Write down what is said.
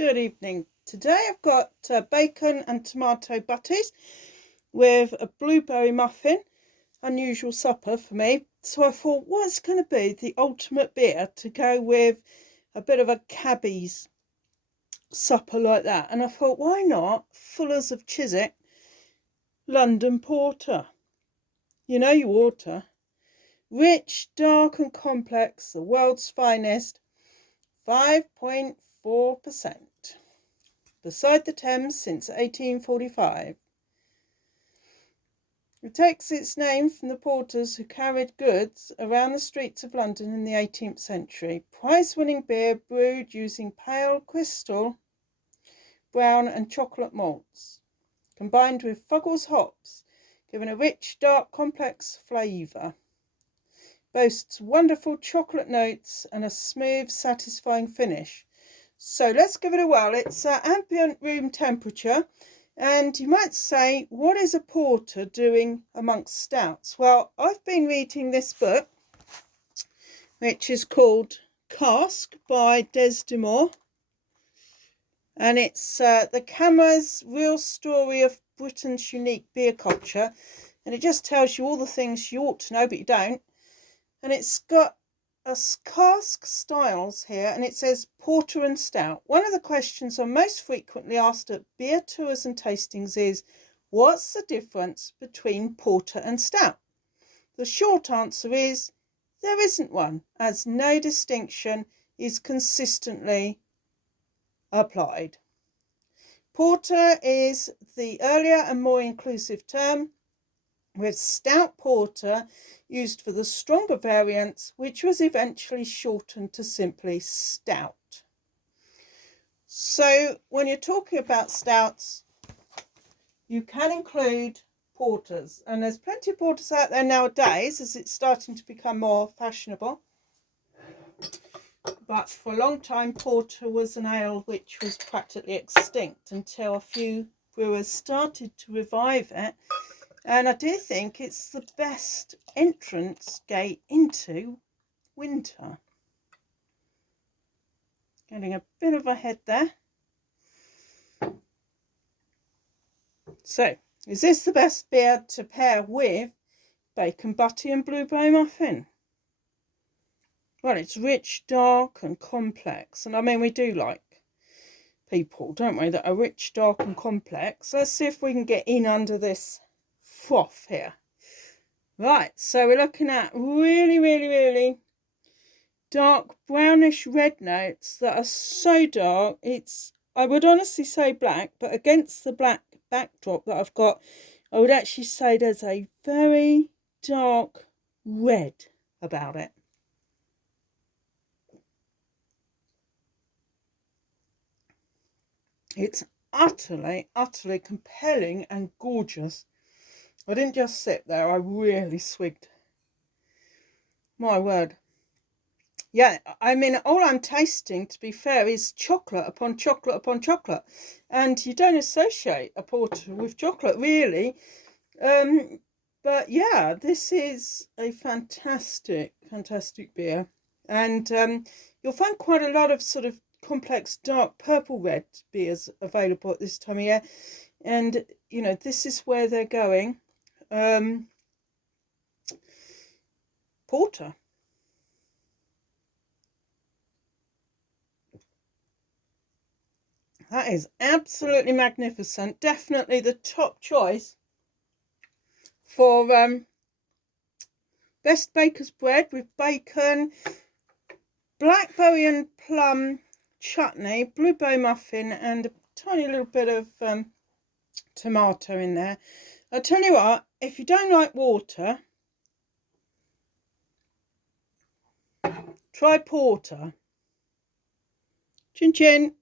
Good evening. Today I've got bacon and tomato butties with a blueberry muffin. Unusual supper for me. So I thought, what's going to be the ultimate beer to go with a bit of a cabbie's supper like that? And I thought, why not Fullers of Chiswick London Porter? You know you oughta. Rich, dark and complex, the world's finest, 5.4%. Beside the Thames since 1845. It takes its name from the porters who carried goods around the streets of London in the 18th century. Prize-winning beer brewed using pale crystal, brown and chocolate malts, combined with Fuggles hops, giving a rich, dark, complex flavour. Boasts wonderful chocolate notes and a smooth, satisfying finish. So let's give it a whirl. It's ambient room temperature. And you might say, what is a porter doing amongst stouts? Well, I've been reading this book, which is called Cask by Desdemore. And it's the camera's real story of Britain's unique beer culture. And it just tells you all the things you ought to know, but you don't. And it's got a cask styles here, and it says porter and stout. One of the questions I'm most frequently asked at beer tours and tastings is, what's the difference between porter and stout? The short answer is, there isn't one, as no distinction is consistently applied. Porter is the earlier and more inclusive term, with stout porter used for the stronger variants, which was eventually shortened to simply stout. So when you're talking about stouts, you can include porters, and there's plenty of porters out there nowadays as it's starting to become more fashionable. But for a long time, porter was an ale which was practically extinct until a few brewers started to revive it. And I do think it's the best entrance gate into winter. Getting a bit of a head there. So, is this the best beer to pair with bacon butty and blueberry muffin? Well, it's rich, dark and complex. And I mean, we do like people, don't we, that are rich, dark and complex. Let's see if we can get in under this froth here. Right, so we're looking at really dark brownish red notes that are so dark, it's, I would honestly say black, but against the black backdrop that I've got, I would actually say there's a very dark red about it. It's utterly compelling and gorgeous. I didn't just sit there, I really swigged. My word. Yeah, I mean, all I'm tasting, to be fair, is chocolate upon chocolate upon chocolate. And you don't associate a porter with chocolate, really. But yeah, this is a fantastic beer. And you'll find quite a lot of sort of complex, dark, purple-red beers available at this time of year. And, you know, this is where they're going. Porter. That is absolutely magnificent. Definitely the top choice for best baker's bread with bacon, blackberry and plum chutney, blueberry muffin, and a tiny little bit of tomato in there. I'll tell you what, if you don't like water, try porter. Chin chin.